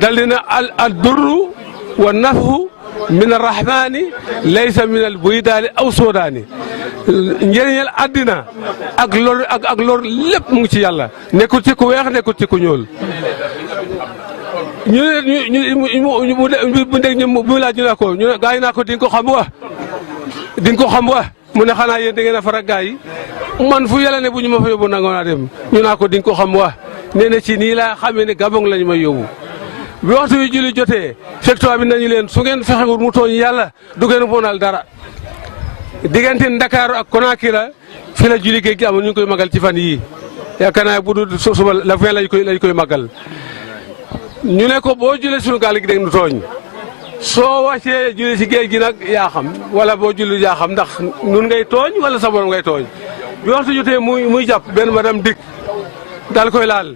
dal dina al durru wa nafhu min arrahmani laysa min al buydaani aw soodaani njëriñal àddina ak lor lépp mu ngi ci yàlla nekkul ci ku weex nekkul ci ku ñuul bu laaj ñu ne ko gaa yi naa ko di nga ko xam wa di nga ko xam wa mu ne xanaa yéen da ngeen a farak gaa yi man fu yàlla ne bu ñu ma fa yóbbu nangoo naa dem ñu naa ko di nga ko xam wa nee na ci nii laa xamee ne Gabon lañu may yóbbu bi waxtu wi julli jotee fektuwaa bi nañu leen su ngeen fexewul mu tooñ yàlla du ngeen mënal dara diggante Ndakaaru ak Conakry la fi la julli géej gi amul ñu ngi koy magal ci fan yii yaakaar naa bu dul suba la fin lañ koy magal ñu ne ko boo jullee suñu gaal gi dégg nu tooñ soo wàccee julli ci géej gi nag yaa xam wala boo julli yaa xam ndax nun ngay tooñ wala sa borom ngay tooñ bi waxtu jotee muy jàpp benn madame dik daal koy laal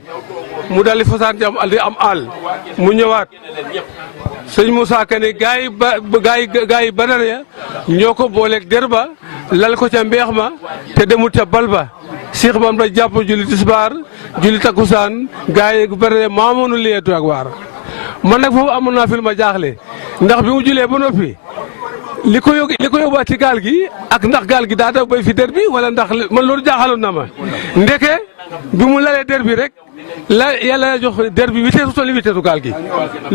mu dal di fasaan jam di am àll mu ñëwaat sëñ Moussa Kane gaa yi Badar ya ñoo ko booleeg der ba lal ko ca mbeex ma te demul ca bal ba Cheikh Bam da jàpp julli tisbaar julli takkusaan gaa yi Badar ya maamoonu liyeetu ak waar man nag foofu amoon naa fi lu ma jaaxle ndax bi mu julee ba noppi li ko yóbbuwaat ci gaal gi ak ndax gaal gi daa daw bay fi der bi wala ndax man loolu jaaxaloon na ma ndeke bi mu lalee der bi rek la yàlla jox der bi witeesu tolli witeesu gaal gi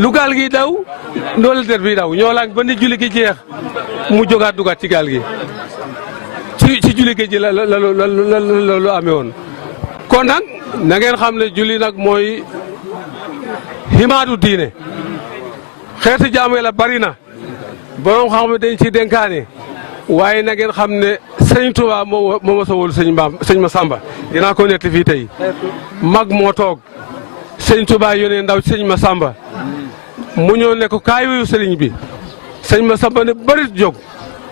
lu gaal gi daw loolu der bi daw ñoo laang ba ni julli gi jeex mu jógaat dugaat ci gaal gi ci julli gi ji la loolu amee woon kon nag na ngeen xam ne julli nag mooy himaadu diine xeetu jaamu yàlla bari na borom xam ne dañ ci dénkaane waaye na ngeen xam ne sëñ Tuubaa moo ma sa wóolu sëñ Masamba dinaa ko netti fii tey mag moo toog sëñ Tuubaa yónnee ndaw sëñ Masamba mu ñëw ne ko kaay wuyu sëriñ bi sëñ Masamba ne bërit jóg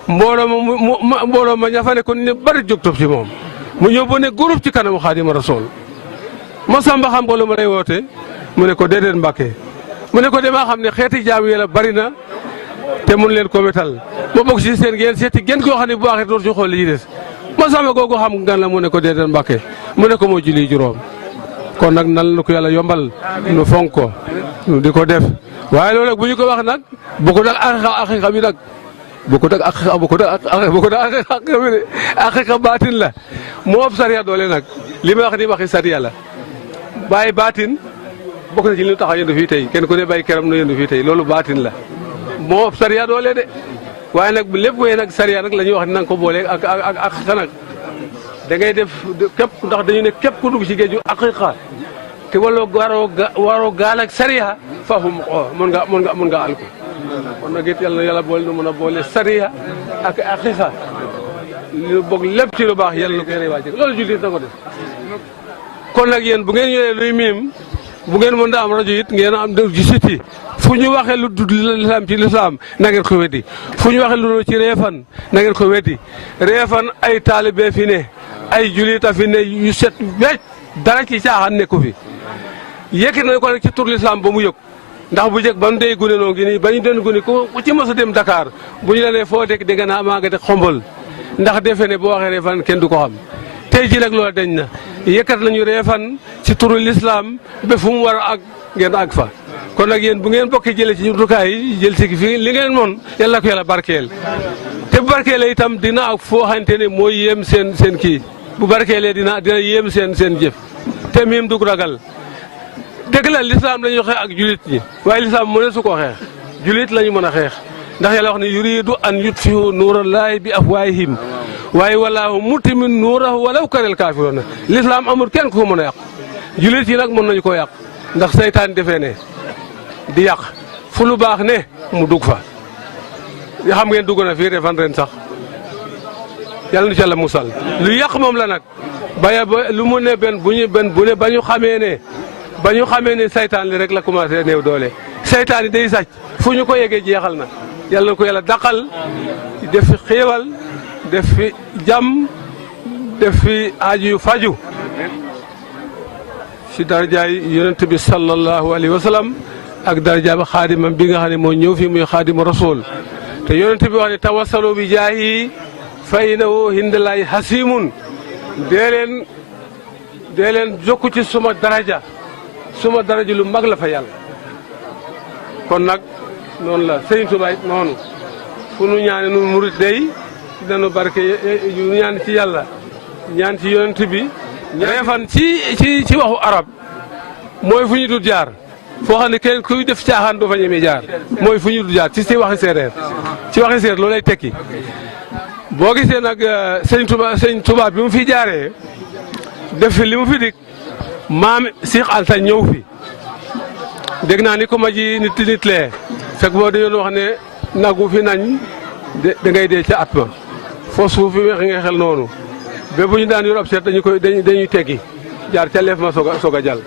mbooloo ma ña fa ne ko ne bërit jóg topp ci moom mu ñëw ba ne groupe ci kanamu Xaadimu Rasuul Masamba xam nga lu ma lay woote mu ne ko déedéet Mbàkke mu ne ko damaa xam ne xeeti jaamu yàlla bari na te mun leen ko métal ma bokk ci seen ngeen seeti gën koo xam ne bu baaxee dootu ci xool li ci des Masamba googu xam nga la mu ne ko déedéet Mbàkke mu ne ko moo julli juróom kon nag nan la ko yàlla yombal nu fonk ko nu di ko def waaye loolu nag bu ñu ko wax nag bokkut ak aqiqa bi nag bokkut ak aqiqa bi de aqiqa baatin la moo ëpp sariya doole nag li ma wax ni waxi sariya la bàyyi baatin bokk na ci li ñu tax a yëndu fii tey kenn ku ne bàyyi keram nu yëndu fii tey loolu baatin la moo ëpp sariya doole de waaye nag lépp wéy nag sariya nag la ñuy wax ne na nga ko boole ak aqiqa nag da ngay def képp ndax dañu ne képp ku dugg ci géeju aqiqa te wala waroo gaal ak sariya faafu mën nga alko kon nag it yàlla boole nu mën a boole sariya ak aqiqa lu bokk lépp ci lu baax yàlla na ko yéene wàcce loolu jullit na ko def kon nag yéen bu ngeen yoree luy miim bu ngeen mën da am rajo it ngeen am ci siti fu ñu waxee lu dul lislaam ci lislaam na ngeen ko weddi fu ñu waxee lu ci reefan na ngeen ko weddi reefan ay taalibe fi ne ay julita fi ne yu set wecc dara ci caaxaan nekku fi yëkkati nañ ko nag ci tur lislaam ba mu yëg ndax bu jëkk ba nu dey gune noo ngi nii ba ñu den gune ku ci mos a dem Dakar bu ñu la nee foo dëkk dégg naa maa nga dëkk Xombol ndax defe ne boo waxee reefan kenn du ko xam tey ji nag loolu dañ na yëkkat nañu reefan ci turu lislaam ba fu mu war a àgg ngeen àgg fa kon nag yéen bu ngeen bokkee jëlee ci jumtukaay yi jël si fi li ngeen moon yàlla ko yàlla barkeel te bu barkeelee itam dina ak foo xamante ne mooy yéem seen kii bu barkeelee dina yéem seen jëf te miim dug ragal dëgg la lislaam la ñuy xeex ak julit ñi waaye lislaam mu ne su ko xeex julit la ñu mën a xeex ndax yàlla wax ne yuridu an yutfihu nuurallaahi bi afwaahihim waaye wallaahu mutimmu nuurahu walaw karihal kaafiruun lislaam amul kenn ku ko mën a yàq julit yi nag mën nañu koo yàq ndax seytaan defee ne di yàq fu lu baax ne mu dugg fa xam ngeen dugg na fii refan ren sax yàlla nu ci yàlla musal lu yàq moom la nag baya ba lu mu ne bu ne ba ñu xamee ne seytaan li rek la commencé néew doole seytaan yi day sàcc fu ñu ko yeggee jeexal na yàlla na ko yàlla daqal def fi xéewal def fi jàmm def fi aaju yu faju ci darajaay yonent bi sallallahu alayhi wa sallam ak darajaay ba xaadimam bi nga xam ne moo ñëw fi muy xaadimu rasul te yonent bi wax ne tawassalu bi jaahi fa innahu hindallaahi hasimun dee leen jokku ci suma daraja lu mag la fa yàlla kon nag noonu la Sëriñ Tuubaa it noonu fu nu ñaane nun murit day danu barke ñu ñaan ci yàlla ñaan ci yonent bi reefan ci waxu arab mooy fu ñu dul jaar foo xam ne kenn kuy def caaxaan du fa ñemee jaar mooy fu ñu dul jaar ci waxi séeréer ci waxi séeréer loolu lay tekki boo gisee nag sëñ Tuubaa bi mu fi jaaree def fi li mu fi dik maam Cheikh Anta ñëw fi dégg naa ni ko ma ji nit lee fekk boo dañoon wax ne nagu fi nañ da ngay dee ca at ma foo suuf fi weex nga xel noonu ba bu ñu daan yor ab seet dañuy teggi jaar ca leef ma soog a jàll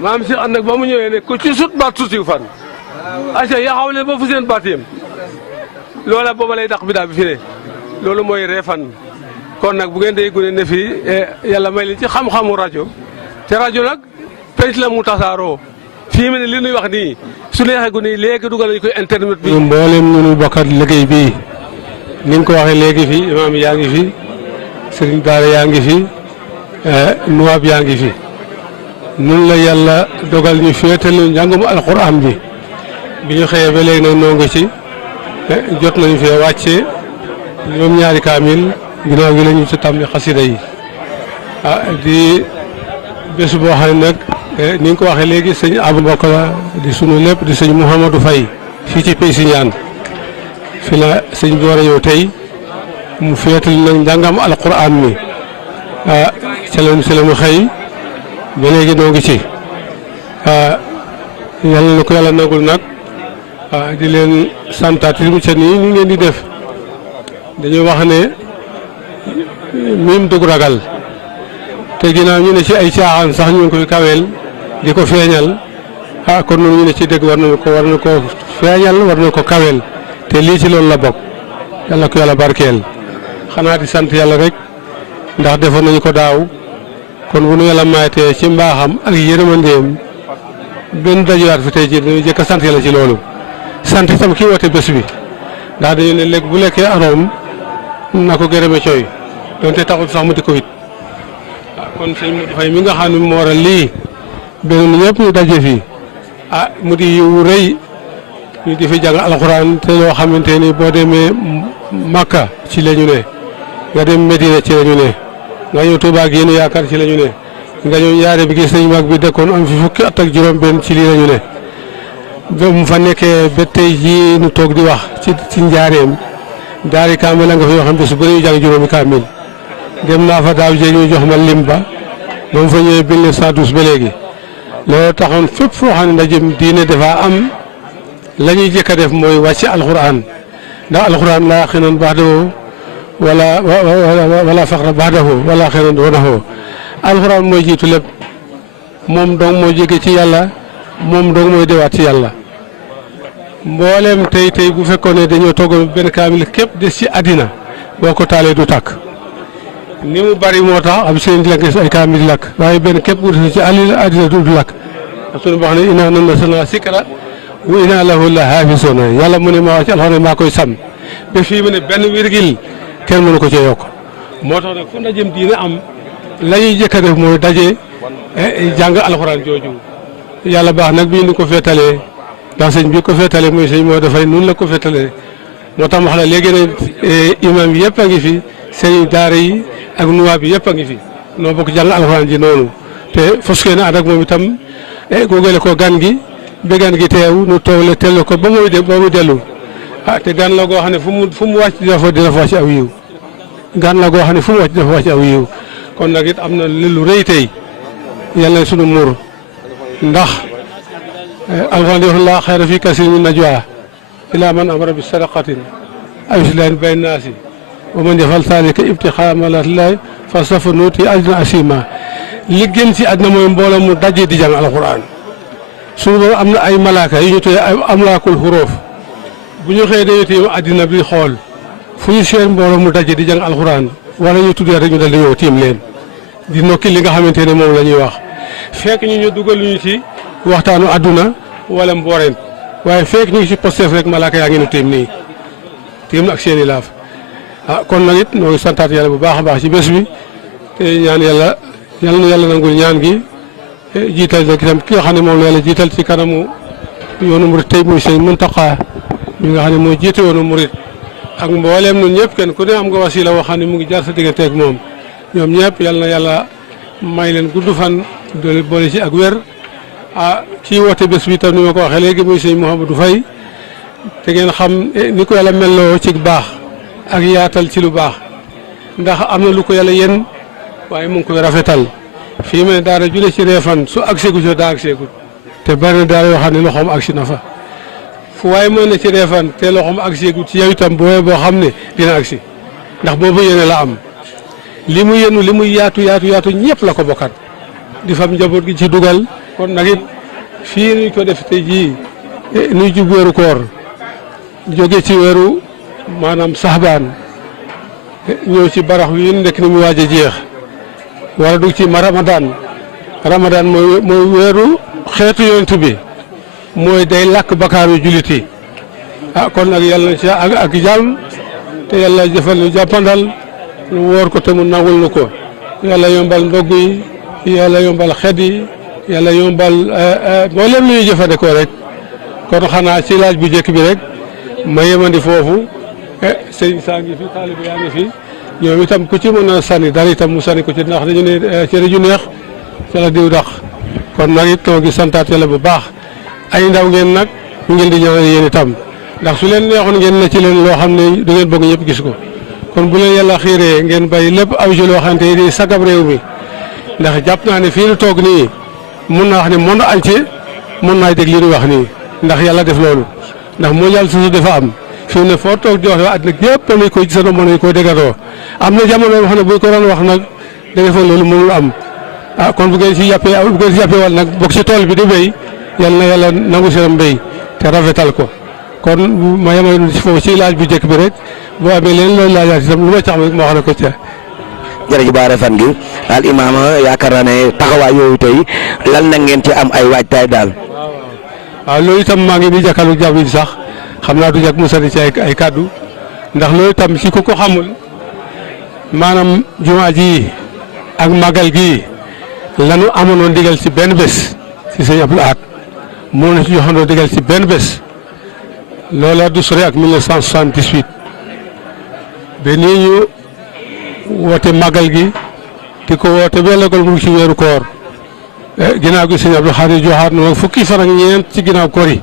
maam Cheikh Anta nag ba mu ñëwee ne ku ci sut baat susiw fan aca yaxaw leen ba fu seen baat yem loola booba lay daq bi daa bi fi ne loolu mooy reefan kon nag bu ngeen day gune ne fii yàlla may leen ci xam-xamu rajo te rajo nag penc la mu tasaaroo fii mu ne li nuy wax nii su neexee gu nii léegi dugal nañu koy internet bi. mboolem ñu nu bokkat liggéey bii ni nga ko waxee léegi fi imaam yaa ngi fi sëriñ daara yaa ngi fi nuwaab yaa ngi fi nun la yàlla dogal ñu féetalu njàngum alxuraan bi ñu xëyee ba léegi nag noo ngi ci jot nañu fee wàcce ñoom ñaari kaamil ginnaaw gi la ñu ci tàmbali xasida yi di bés boo xam ne nag ni nga ko waxee léegi sëñ Abou Mbokk la di sunu lépp di sëñ Mouhamadou Faye fii ci Pays Ñaan fi la sëñ bi war a ñëw tey mu féetal nag njàngam alquran mi ca la mu xëy ba léegi noo ngi ci yàlla na ko yàlla nagul nag di leen santaat mu ca nii ni ngeen di def dañuy wax ne miim dug ragal te ginnaaw ñu ne ci ay caaxaan sax ñu ngi koy kaweel di ko feeñal kon noonu ñu ne ci dëgg war na ko feeñal war na ko kaweel te lii ci loolu la bokk yàlla ko yàlla barkeel xanaa di sant yàlla rek ndax defoon nañu ko daaw kon bu nu yàlla maaytee ci mbaaxam ak yërmandeem benn dajuwaat fi tey jii dañuy jëkk a sant yàlla ci loolu sant itam kii woote bés bi ndax dañu ne léegi bu lekkee aroom na ko gërëme cooy donte taxul sax mu di ko it kon sëñ Modou Faye mi nga xam ne moo waral lii benn ñëpp ñu daje fii mu di yiw rëy ñu di fi jàng alxuraan te loo xamante ni boo demee Makka ci la ñu ne nga dem Medina ci la ñu ne nga ñëw Touba gi yéen yaakaar ci la ñu ne nga ñëw ñaare bi gis nañ mag bi dëkkoon am fi fukki at ak juróom-benn ci lii la ñu ne ba mu fa nekkee ba tey jii nu toog di wax ci njaareem daari kaamil la nga fa yoo xam ne su bëri ñu jàng juróomi kaamil dem naa fa daaw jéeg ñu jox ma lim ba mu fa ñëwee 1912 ba léegi loolu taxoon fépp foo xam ne ndajem diine dafa am la ñuy jëkk a def mooy wàcc alxuraan ndax alxuraan laa xinan baxdahu wala faqra baxdahu wala xinan doonahu alxuraan mooy jiitu lépp moom dong moo jóge ci yàlla moom dong mooy dewaat ci yàlla mboolem tey bu fekkoon ne dañoo togg benn kaamil képp des ci àddina boo ko taalee du tàkk ni mu bari moo tax am seen di lakk ay kaamil di lakk waaye benn képp bu des ci àddina du lakk ak sunu wax ne inaa nazzalnaa zikra wa inaa lahu la haafizuun yàlla mu ne maa wax ci alxuraan maa koy sàmm ba fii mu ne benn wirgil kenn mënu ko cee yokk moo tax nag fu ndajem diine am la ñuy jëkk a def mooy daje jàng alxuraan jooju yàlla baax nag bii ni ko feetalee ndax sëñ bi ko feetalee mooy sëñ moo dafay nun la ko feetalee moo tax ma xam ne léegi nag imam yi yëpp a ngi fi sëñ daara yi ak nuwaab bi yëpp a ngi fi noo bokk jàng alxuraan ji noonu te fos kee na ànd ak moom itam googale ko gan gi ba gan gi teew nu toog le teel ko ba muy dellu te gan la goo xam ne fu mu wàcc dina fa wàcc aw yiw gan la goo xam ne fu mu wàcc dafa wàcc aw yiw kon nag it am na lu rëy tey yàlla sunu muur ndax alxuraan di wax laa xayra fii kasiirin min najwaa illaa man amara bi sadaqatin aw islaahin bayna naasi wa man yafal zaalika ibtixaa'a mardaatillaahi fa sawfa nu'tiihi ajran aziimaa li gën ci àddina mooy mbooloo mu daje di jàng alxuraan suñu borom am na ay malaaka yu ñu tuddee ay amlaakul xuruuf bu ñu xëyee dañuy tiim àddina bi xool fu ñu seen mbooloo mu daje di jàng alxuraan wala ñu tuddee rek ñu dal di ñëw tiim leen di nokki li nga xamante ne moom la ñuy wax fekk ñu dugal ñu ci waxtaanu àdduna wala mbooreen waaye fekk ñu ngi ci posteef rek malaaka yaa ngi nu tiim nii tiim ak seen i laaf kon nag it noo ngi santaat yàlla bu baax a baax ci bés bi te ñaan yàlla na yàlla nangul ñaan gi jiital nag itam ki nga xam ne moom la yàlla jiital ci kanamu yoonu murit tey muy sëñ Muntaxa mi nga xam ne mooy jiite yoonu murit ak mbooleem ñun ñëpp kenn ku ne am nga wasila woo xam ne mu ngi jaar sa digganteeg moom ñoom ñëpp yal na yàlla may leen gudd fan doole boole ci ak wér kii woote bés bi tam ni ma ko waxee léegi muy sëñ Mouhamadou Faye te ngeen xam ni ko yàlla melloo ci baax ak yaatal ci lu baax ndax am na lu ko yàlla yéen waaye mu ngi koy rafetal fii mu ne daara jule ci Réfane su agseegu ci daa agseegul te bari na daara yoo xam ne loxoom agsi na fa fu waaye mooy ne ci Réfane te loxoom agseegul ci yow itam boo xam ne dina agsi ndax boobu yéene la am li mu yéenu li muy yaatu ñëpp la ko bokkat di fam njaboot gi ci dugal kon nag it fii nuñ ko def tey jii nuy jub weeru koor jóge ci weeru maanaam saxbaan ñëw ci barax wi nekk ni mu waaj a jeex wala dugg ci ramadan mooy weeru xeetu yonent bi mooy day làkk bakkaaru jullit yi kon nag yàlla na ci ak jàmm te yàlla jëfal ñu jàppandal ñu wóor ko te mu nangul nu ko yàlla yombal ndogg yi yàlla yombal xet yi yàlla yombal mboolem lu ñuy jëfandikoo rek kon xanaa ci laaj bu njëkk bi rek ma yemandi foofu sëñ saa ngi fi taalibe yaa ngi fi ñoom itam ku ci mën a sànni dara itam mu sànni ko ci ndax dañu ne cere ju neex ca la diw dax kon nag it noo ngi santaat yàlla bu baax ay ndaw ngeen nag ñu ngeen di ñaanal yéen itam ndax su leen neexoon ngeen ne ci leen loo xam ne du ngeen bëgg ñëpp gis ko kon bu leen yàlla xiiree ngeen bay lépp aw ci loo xamante ni sagab réew mi ndax jàpp naa ne fii nu toog nii mun naa wax ne monde entier mun naa dégg li ñu wax nii ndax yàlla def loolu ndax mondial suuf dafa am fi mu ne foo toog di wax àddina yëpp nañ koy gisandoo mën nañ koy déggandoo am na jamono yoo xam ne bu ko doon wax nag da nga foog loolu mënul am kon bu ngeen si jàppee wal nag bokk si tool bi di béy yal na yàlla nangu seen mbéy te rafetal ko kon ma yemal foofu si laaj bu njëkk bi rek boo amee leen loolu laajaat itam lu ma tax rek moo xam ne ko ca. jërëjëf ba Réfane gi al imaam yaakaar naa ne taxawaay yooyu tey lan na ngeen ci am ay waajtaay daal. waaw loolu itam maa ngi nii jàkkaarloog jàmm yi sax xam naa du jag mu sori ci ay kàddu ndax loolu itam si ku ko xamul maanaam jumaa ji ak màggal gi lanu amoon digal ci benn bés ci sëñ Abdou Ahad moo na ci joxandoo digal ci benn bés loola du sori ak 1978 ba nii ñu woote màggal gi di ko woote ba léegi mu ngi ci weeru koor ginnaaw gi sëñ Abdou Khadre joxaat na fukki fan ak ñeent ci ginnaaw koor yi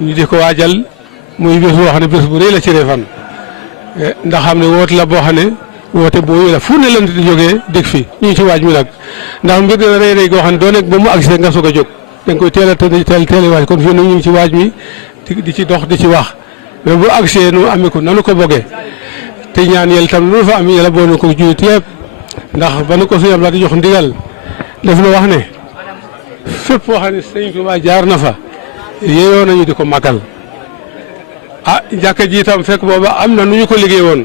ñu di ko waajal muy bés boo xam ne bés bu rëy la ci Réfane ndax xam ne woote la boo xam ne woote boobu la fu ne leen di jógee dégg fi ñu ngi ci waaj mi nag ndax mbir dina rëy rëy goo xam ne doo nekk ba mu agsi nga soog a jóg da nga koy teel a waaj kon fii nag ñu ngi ci waaj mi di ci dox di ci wax mais bu agsee nu amee ko nanu ko bëggee te ñaan yàlla tam lu fa am yàlla boole ko jullit yëpp ndax ba nu ko sëñ Abdou di jox ndigal daf na wax ne fépp foo xam ne sëñ Tuubaa jaar na fa yeyoo nañu di ko màggal jàkka ji itam fekk booba am na nu ñu ko liggéey woon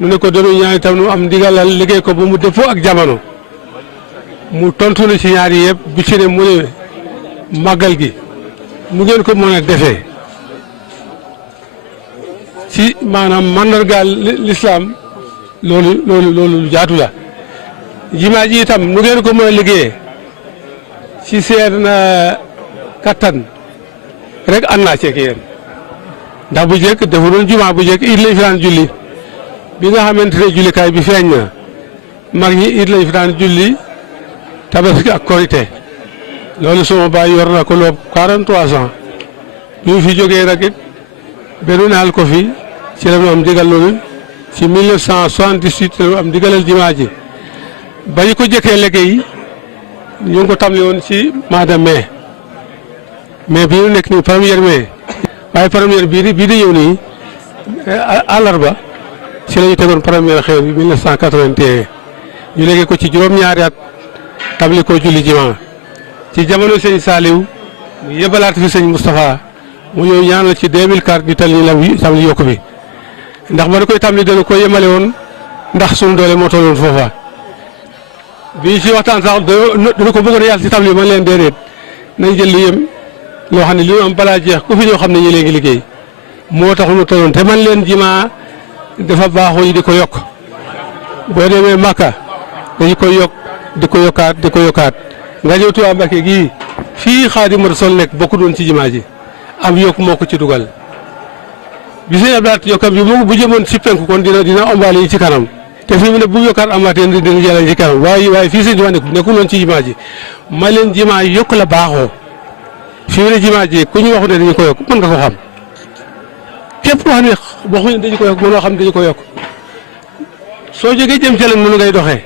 nu ne ko doonu ñaan itam nu am ndigalal liggéey ko ba mu dëppoo ak jamono mu tontu na ci ñaar yi yëpp bi ci ne mu ne màggal gi mu ngeen ko mën a defee ci maanaam mandargaal lislaam loolu lu jaatu la jimaa ji itam nu ngeen ko mën a liggéeyee ci seen kattan rek ànd naa ceeg yéen ndax bu njëkk dafa doon jumaa bu njëkk it lañ fi daan julli bi nga xamante ne jullikaay bi feeñ na mag ñi it lañ fi daan julli tabaski ak korite loolu sama baay yor na ko loob 43 ans bi mu fi jógee nag it benn naal ko fi ci la ñu am digal loolu ci 1978 la ñu am digalal jumaa ji ba ñu ko jëkkee liggéey ñu ngi ko tàmbali woon ci mois de mai mais bii ñu nekk nii première mai waaye première bii di ñëw nii àllarba ci la ñu tegoon première xew bi 1981 ñu léegi ko ci juróom-ñaari at tàmbali ko julli jumaa ci jamono sëñ Saliou mu yebalaat fi sëñ Moustapha mu ñëw ñaanal ci 2004 ñu tal ñu la tàmbali yokk bi ndax ba da koy tàmbali dana ko yemale woon ndax suñu doole moo tolloon foofa bi ci waxtaan sax dana ko bëggoon yàlla ci tàmbali man leen déedéet nañ jël lu yem loo xam ne li ñu am balaa jeex ku fi ñoo xam ne ñi léegi liggéey moo tax mu tolloon te man leen jimaa dafa baaxoo yi di ko yokk boo demee Makka dañu koy yokk di ko yokkaat nga ñëw Tuubaa Mbàkke gii fii Xaadimu Rasuul nekk bokku doon ci jumaa ji am yokk moo ko ci dugal bi sëñ Abdou yokkam bi bu jëmoon si penku kon dina ombaale yi ci kanam te fii mu ne bu yokkaat amaatee dina jëlaat ci kanam waaye fii sëñ Tuubaa nekkul woon ci jumaa ji ma leen jumaa yokk la baaxoo fii mu ne jumaa ji ku ñu waxu ne dañu ko yokk mën nga ko xam képp koo xam ne waxuñu dañu ko yokk mënoo xam dañu ko yokk soo jógee jëm ci leen mënu ngay doxee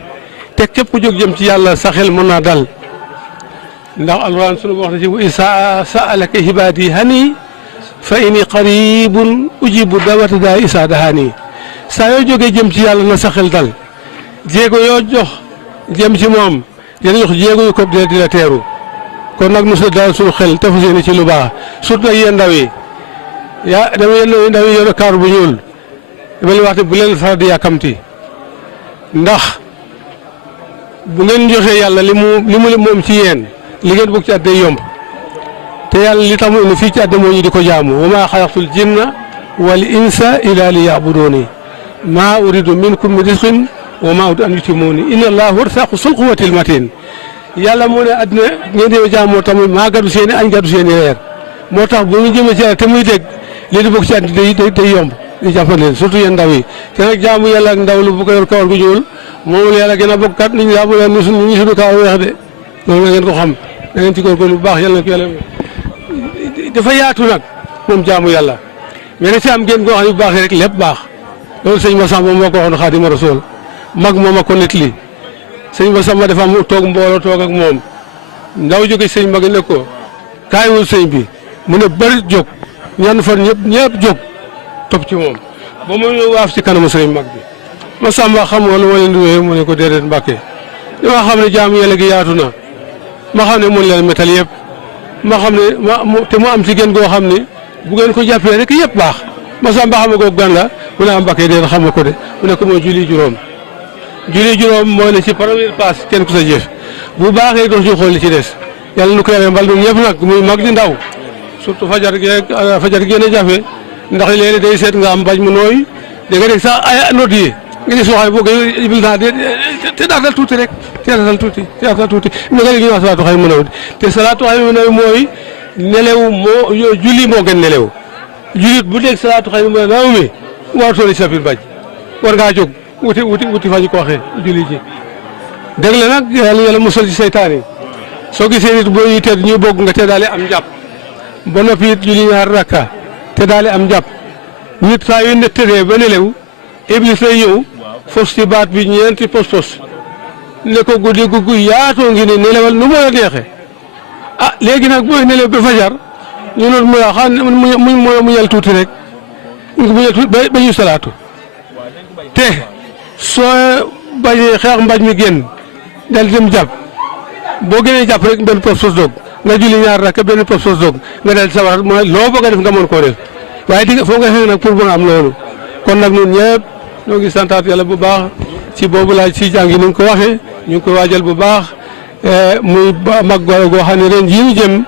te képp ku jóg jëm ci yàlla sa xel mën naa dal ndax alquran sunu wax na ci wa isa saalaka ibaadi hani fa inni qaribun ujibu dawata daa isa dahani saa yoo jógee jëm ci yàlla na sa xel dal jéego yoo jox jëm ci moom dina jox jéego yu ko di la teeru kon nag mos a daal suñu xel te fas yéene ci lu baax surtout nag yéen ndaw yi dama yéen ndaw yi yor kaar bu ñuul dama leen wax te bu leen faral di yàkkamti ndax bu ngeen joxee yàlla li mu moom ci yéen li ngeen bëgg ci at day yomb te yàlla li tax mu indi fii ci àddina moo ñu di ko jaamu wa maa xalaqtul jinna wal insa illa li yaabuduuni maa uridu minkum min rizqin wa maa uridu an yutimooni inna allaha huwa rasaaqu sul quwwatil matin yàlla moo ne àddina ngeen di jaamoo tamit maa gàddu seen i añ gàddu seen i reer moo tax bu ñu jëmee ci yàlla te muy dégg li di bëgg ci àddina day yomb di jàppale leen surtout yéen ndaw yi te nag jaamu yàlla ak ndaw lu bu ko yor kawar gu ñuul moom la yàlla gën a bokk kat nit ñi jaamu leen ni suñu kawar weex de loolu na ngeen ko xam da ngeen ci góorgóorlu bu baax yàlla na ko yàlla dafa yaatu nag moom jaamu yàlla mais nag si am ngeen koo xam ne bu baaxee rek lépp baax loolu sëñ Massamba moo ko waxoon Xaadimu Rasuul mag moom a ko nit li sëñ Massamba dafa am toog mbooloo toog ak moom ndaw jóge sëñ mag ne ko kaay wul sëñ bi mu ne bëri jóg ñaan fan ñëpp jóg topp ci moom ba mu ñëw waaf ci kanamu sëñ mag bi Massamba xam nga lu ma leen di wéyee mu ne ko déedéet Mbàkke dama xam ne jaamu yàlla gi yaatu na ma xam ne mun leen métal yëpp ma xam ne te mu am ci gën goo xam ne bu ngeen ko jàppee rek yëpp baax Massamba xam nga kooku gan la mu ne am Mbàkke déedéet xam nga ko de mu ne ko mooy julli juróom mooy ne ci première passe kenn ku sa jëf bu baaxee dox ci xool li ci des yàlla nu ko yàlla mbal ñun ñëpp nag muy mag di ndaw surtout fajar gi gën a jafe ndax léeg-léeg day seet nga am bañ mu nooy da nga dégg sax ay nodd yi nga gis waxaay boo koy ibil naa te daatal tuuti rek te daatal tuuti mais nga léegi ñu wax salaatu xay mën a te salaatu xay mën a mooy nelew moo julli moo gën nelew jullit bu dégg salaatu xay mën a naaw mi war tooli sa biir bañ war ngaa jóg wuti fa ñu ko waxee julli ji dégg la nag yàlla musal ci seytaan yi soo gisee nit boo ñuy tedd ñuy bokk nga te daale am njàpp ba noppi it julli ñaar rakka te daale am njàpp nit saa yu ne tëddee ba nelew iblis lay ñëw fos ci baat bi ñeenti pos ne ko guddi gu yaatoo ngi ne nelewal nu ma la neexee ah léegi nag booy nelew ba fajar ñu noonu mu wax mu yal tuuti rek mu yal tuuti ba ñu salaatu te soo bañee xeex mbaj mi génn dal di dem jàpp boo gënee jàpp rek benn pos dog nga julli ñaar rakk benn pos dog nga dal di sawar mooy loo bëgg a def nga mën koo def waaye di foo nga xeex nag pour nga am loolu kon nag ñun ñëpp ñoo ngi santaat yàlla bu baax ci boobu laaj ci jàng yi ni nga ko waxee ñu ngi ko waajal bu baax muy mag goo xam ne ren jii ñu jëm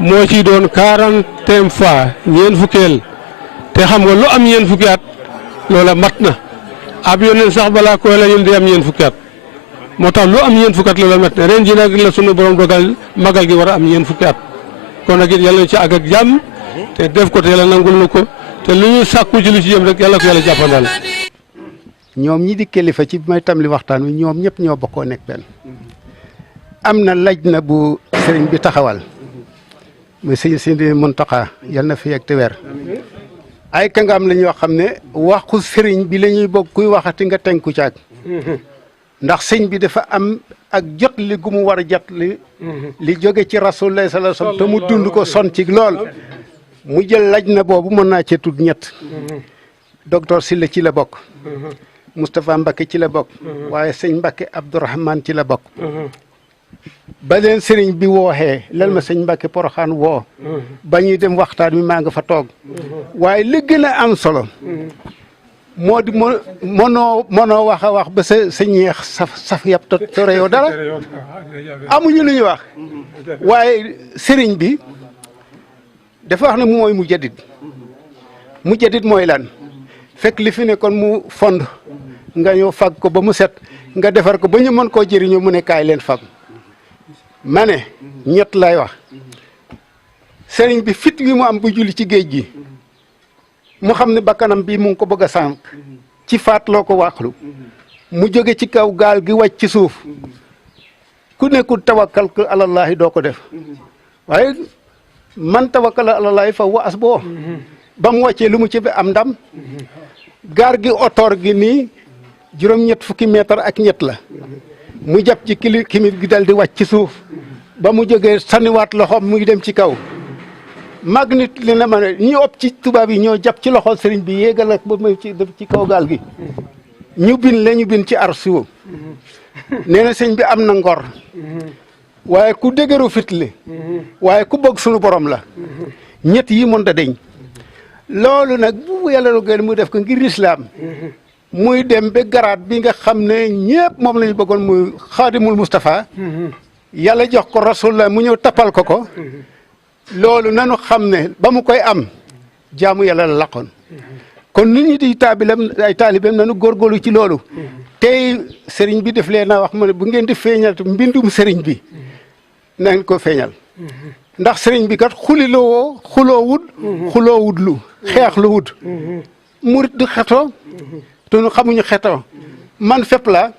moo ci doon 40e fois ñeen fukkeel te xam nga lu am ñeen fukki at loola mat na ab yónneen sax balaa koy la ñun di am ñeen fukki at moo tax lu am ñeen fukki at loola mat na ren ji nag la sunu borom dogal magal gi war a am ñeen fukki at kon nag it yàlla ñu ci àgg ak jàmm te def ko te yàlla nangul nu ko te lu ñu sàkku ci lu ci jëm rek yàlla ko yàlla jàppandal. ñoom ñi di kilifa ci may tam li waxtaan wi ñoom ñëpp ñoo bokkoo nekk benn am na laj na bu sëriñ bi taxawal muy sëñ Sidi Muntaxa yal na fi yegg te weer ay kàngam la ñoo xam ne waxu sëriñ bi la ñuy bokk kuy waxati nga tënku caag ndax sëñ bi dafa am ak jot li gu mu war a jot li jóge ci rasulullah sallallahu alayhi wasallam te mu dund ko son ci lool mu jël laj na boobu mën naa cee tudd ñett docteur Sylla ci la bokk Moustapha Mbacké ci la bokk waaye sëñ Mbacké Abdourahmane ci la bokk ba leen sëriñ bi wooxee lal ma sëñ Mbacké Poroxaan woo ba ñuy dem waxtaan mi maa nga fa toog waaye li gën a am solo moo di mënoo wax a wax ba sa ñeex saf yab te réew dara amuñu lu ñuy wax waaye sëriñ bi dafa wax ne mooy mu jadid mooy lan fekk li fi nekkoon mu fond nga ñëw fag ko ba mu set nga defar ko ba ñu mën koo jëriñoo mu ne kaay leen fag ma ne ñett lay wax sëriñ bi fit wi mu am bu julli ci géej gi mu xam ne bakkanam bi mu ngi ko bëgg a sànq ci faat loo ko waxlu mu jóge ci kaw gaal gi wàcc ci suuf ku nekkul tawakkal ko alallahi doo ko def waaye man tawakkal alallahi fa wa as boo ba mu wàccee lu mu ci am ndam gaar gi otoor gi nii juróom-ñett fukki mètre ak ñett la mu jàpp ci kimit gi dal di wàcc ci suuf ba mu jógee sànniwaat loxoom mu ngi dem ci kaw magnit li na ma ne ñi ëpp ci tubaab yi ñoo jàpp ci loxol sëriñ bi yéegal ak ba mu ci kaw gaal gi ñu bin ci arsiwo nee na sëñ bi am na ngor waaye ku dëgëru fit li waaye ku bëgg sunu borom la ñett yi mën da deñ loolu nag bu yàlla dogal mu def ko ngir lislaam muy dem ba garaat bi nga xam ne ñëpp moom la ñu bëggoon muy xaadimul Moustapha yàlla jox ko rasulullah mu ñëw tappal ko loolu nanu xam ne ba mu koy am jaamu yàlla la laqoon kon nit ñi di ay taalibeem nanu góorgóorlu ci loolu tey sëriñ bi def leen a wax mu ne bu ngeen di feeñal mbindum sëriñ bi na ngeen ko feeñal ndax sëriñ bi kat xuloo wut lu xeex lu wut murit du xetoo te nu xamuñu xetoo man fépp la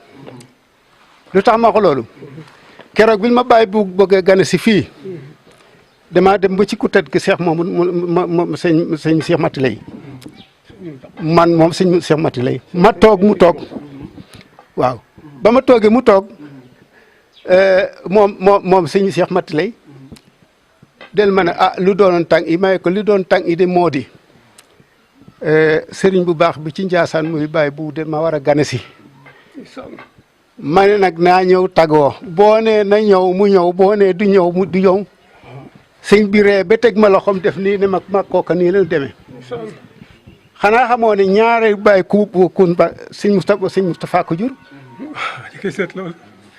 lu tax ma ko loolu keroog bi ma bàyyi bu bëgg a gane si fii damaa dem ba ci ku tedd ki Cheikh moom sëñ Cheikh Mati Lay man moom sëñ Cheikh Mati Lay ma toog mu toog waaw ba ma toogee mu toog moom sëñ Cheikh Mati Lay del ma ne lu doonoon tànk yi may ko li doon tànk yi de moo di sëriñ bu baax bi ci Njaasaan muy bàyyi bu de ma war a gane si ma ne nag naa ñëw tagoo boo nee na ñëw mu ñëw boo nee du ñëw mu du ñëw sëñ bi ree ba teg ma loxoom def nii ne ma kooka nii la demee xanaa xamoo ne ñaare bàyyi kun ba sëñ Moustapha ko jur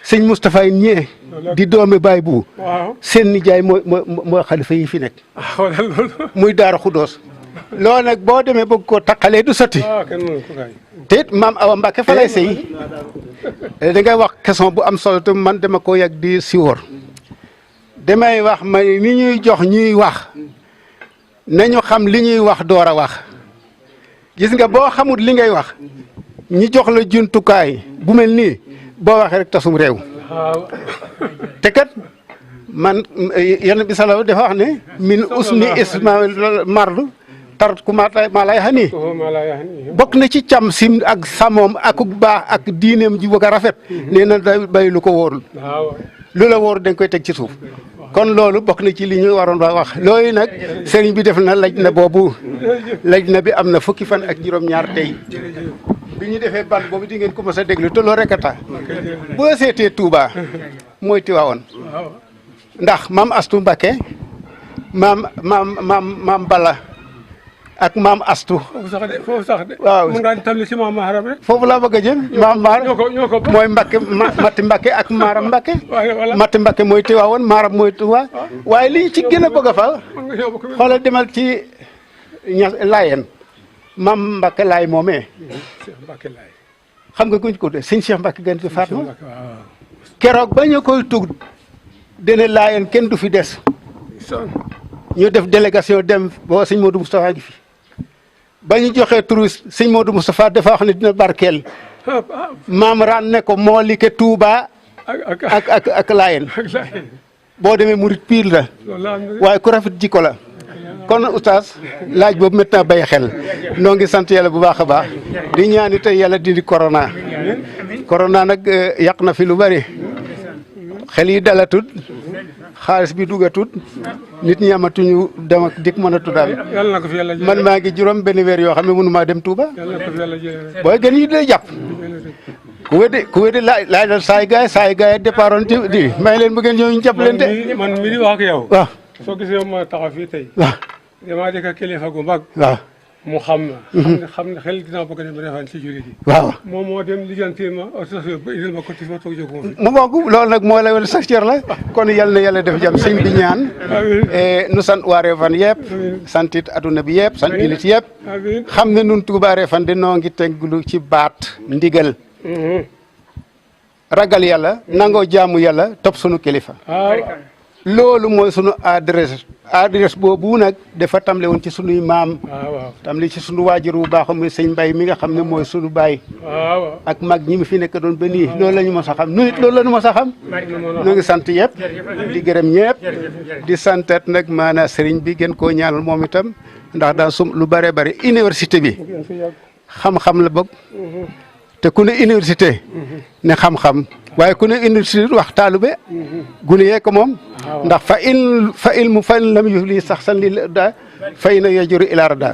sëñ Moustapha yi ñee di doomi baay bu seen nijaay mooy xalifa yi fi nekk muy Daara Xuddoos loolu nag boo demee bëgg koo taqalee du sotti te it maam Awa Mbacke fa lay sëy da ngay wax question bu am solo te man dama ko yàgg di siwóor damay wax ma ni ñuy jox ñuy wax nañu xam li ñuy wax door a wax gis nga boo xamut li ngay wax ñi jox la jumtukaay bu mel nii boo waxee rek tasum réew te kat man yenn bi sala dafa wax ne min usni ismail mardu tarat ku maa lay xanii bokk na ci cam sim ak samoom ak baax ak diineem ji bëgg a rafet nee na day bay lu ko wóorul lu la wóor dañ koy teg ci suuf kon loolu bokk na ci li ñu waroon wax loolu nag sëriñ bi def na laj na boobu laj na bi am na fukki fan ak juróom-ñaar tey bi ñu defee ban boobu di ngeen ko mos a déglu te loolu rek a tax boo seetee Touba mooy Tiwaawoon ndax maam Astu Mbakke maam Bala ak maam Astu. foofu sax de. waaw mun ngaa tàmbali si maam Maharam rek. foofu laa bëgg a jëm. maam Maharam ñoo ko mooy Mbakke Mati Mbakke ak Maram Mbakke. voilà Mati Mbakke mooy Tiwaawoon Maram mooy Touba. waaye li ci gën a bëgg a fa. xoolal demal ci Laayeen maam Mbakke Laay moomee. xam nga kuñ ko de sëñ Cheikh Mbakke gën di Fatma. keroog ba ñu koy tugg dene Laayeen kenn du fi des. ñu def délégation dem boo sëñ Modou Moustapha gi fi. ba ñu joxee turu sëñ Modou Moustapha dafa wax ne dina barkeel maam ran ne ko moo li ke Touba ak Laayeen boo demee murit piir la waaye ku rafet jikko la kon oustaz laaj boobu maintenant bay xel noo ngi sant yàlla bu baax a baax di ñaani tey yàlla dindi corona nag yàq na fi lu bari xel yi dalatut xaalis bi dugatut nit ñi amatuñu dem ak dikk mën a tuddaan man maa ngi juróom benn weer yoo xam ne mënu maa dem Touba booy gën yi day jàpp ku weddi laaj dal saay gaay départoon di may leen bu ngeen ñëw ñu jàpp leen de man mi di wax ak yow waaw soo gisee ma taxaw fii tey waaw damaa dëkk kilifa gu mag waaw mu xam ne xel dinaa bëgg ne ma defaan ci jullit yi waaw moom moo dem lijjanti ma autorisation ba indil ma ko ci ma toog jóg mu bokk loolu nag moo la wala sax cër la kon yal na yàlla def jàmm sëñ bi ñaan nu sant waa Réfane yëpp santit adduna bi yëpp sant jullit yëpp xam ne nun Touba Réfane de noo ngi tegglu ci baat ndigal ragal yàlla nangoo jaamu yàlla topp sunu kilifa loolu mooy sunu adresse boobu nag dafa tamle woon ci sunuy maam tamle ci sunu waajur bu baax muy sëñ Mbay mi nga xam ne mooy sunu baay ak mag ñi mi fi nekk doon ba nii loolu la ñu mos a xam nu nit loolu la ñu mos a xam ñu ngi sant yëpp di gërëm ñëpp di santat nag maanaam sëriñ bi gën koo ñaanal moom itam ndax daan sum lu bare bare université bi xam-xam la bëgg te ku ne université ne xam-xam waaye ku ne université wax taalube gune yee ko moom ndax fa ilmu lam yufli sax san li da fay na yajuru ila rada